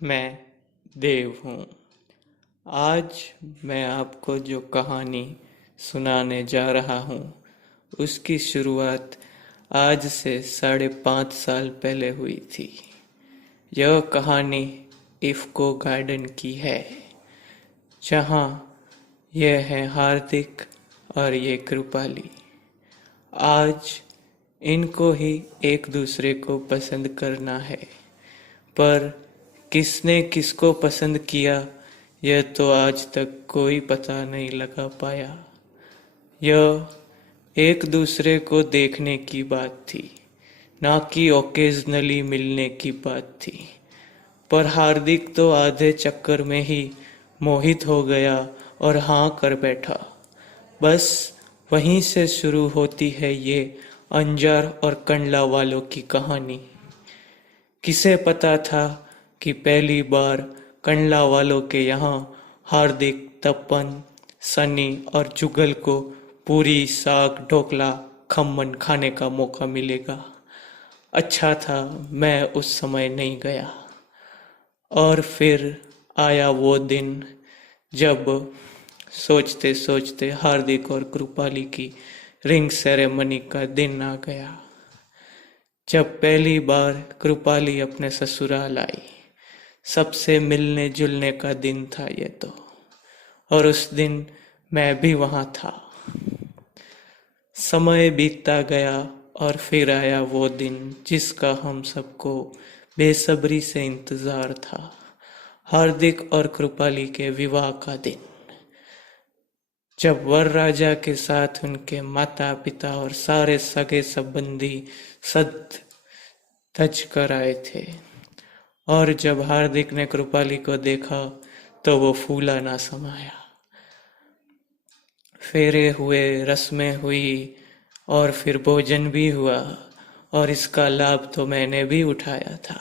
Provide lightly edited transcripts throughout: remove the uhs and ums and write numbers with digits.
मैं देव हूँ। आज मैं आपको जो कहानी सुनाने जा रहा हूँ उसकी शुरुआत आज से 5.5 साल पहले हुई थी। यह कहानी इफ़्को गार्डन की है, जहाँ यह है हार्दिक और ये कृपाली। आज इनको ही एक दूसरे को पसंद करना है, पर किसने किसको पसंद किया यह तो आज तक कोई पता नहीं लगा पाया। यह एक दूसरे को देखने की बात थी, ना कि ओकेजनली मिलने की बात थी। पर हार्दिक तो आधे चक्कर में ही मोहित हो गया और हाँ कर बैठा। बस वहीं से शुरू होती है ये अंजार और कंडला वालों की कहानी। किसे पता था कि पहली बार कंडला वालों के यहाँ हार्दिक, तपन, सनी और जुगल को पूरी, साग, ढोकला, खम्मन खाने का मौका मिलेगा। अच्छा था मैं उस समय नहीं गया। और फिर आया वो दिन जब सोचते सोचते हार्दिक और कृपाली की रिंग सेरेमनी का दिन आ गया। जब पहली बार कृपाली अपने ससुराल आई, सबसे मिलने जुलने का दिन था ये तो। और उस दिन मैं भी वहाँ था। समय बीतता गया और फिर आया वो दिन जिसका हम सबको बेसब्री से इंतजार था। हार्दिक और कृपाली के विवाह का दिन, जब वर राजा के साथ उनके माता पिता और सारे सगे संबंधी सज धज कर आए थे। और जब हार्दिक ने कृपाली को देखा तो वो फूला ना समाया। फेरे हुए, रस्में हुई और फिर भोजन भी हुआ, और इसका लाभ तो मैंने भी उठाया था।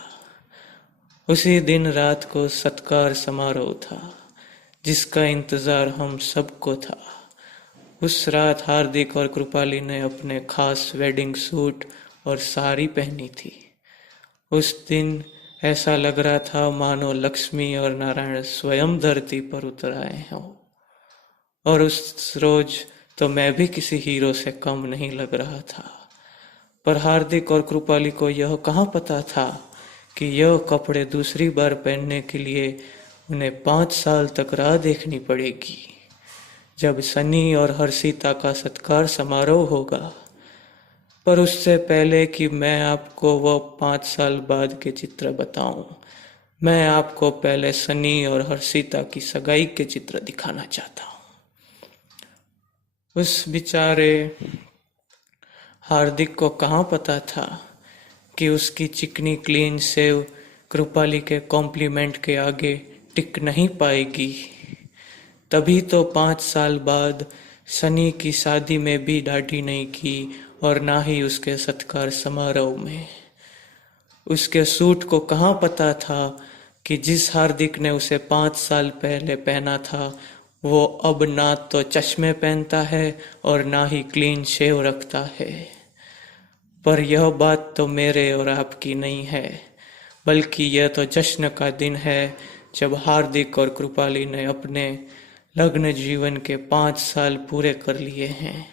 उसी दिन रात को सत्कार समारोह था, जिसका इंतजार हम सबको था। उस रात हार्दिक और कृपाली ने अपने खास वेडिंग सूट और साड़ी पहनी थी। उस दिन ऐसा लग रहा था मानो लक्ष्मी और नारायण स्वयं धरती पर उतर आए हों। और उस रोज तो मैं भी किसी हीरो से कम नहीं लग रहा था। पर हार्दिक और कृपाली को यह कहाँ पता था कि यह कपड़े दूसरी बार पहनने के लिए उन्हें 5 साल तक राह देखनी पड़ेगी, जब सनी और हर्षिता का सत्कार समारोह होगा। पर उससे पहले कि मैं आपको वो 5 साल बाद के चित्र बताऊं, मैं आपको पहले सनी और हर्षिता की सगाई के चित्र दिखाना चाहता हूँ। उस बेचारे हार्दिक को कहाँ पता था कि उसकी चिकनी क्लीन सेव कृपाली के कॉम्प्लीमेंट के आगे टिक नहीं पाएगी। तभी तो 5 साल बाद सनी की शादी में भी दाढ़ी नहीं की, और ना ही उसके सत्कार समारोह में। उसके सूट को कहाँ पता था कि जिस हार्दिक ने उसे 5 साल पहले पहना था, वो अब ना तो चश्मे पहनता है और ना ही क्लीन शेव रखता है। पर यह बात तो मेरे और आपकी नहीं है, बल्कि यह तो जश्न का दिन है, जब हार्दिक और कृपाली ने अपने लग्न जीवन के 5 साल पूरे कर लिए हैं।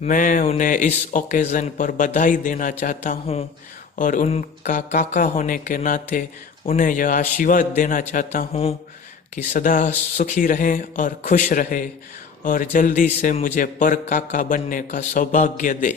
मैं उन्हें इस ओकेजन पर बधाई देना चाहता हूँ, और उनका काका होने के नाते उन्हें यह आशीर्वाद देना चाहता हूँ कि सदा सुखी रहें और खुश रहे, और जल्दी से मुझे पर काका बनने का सौभाग्य दे।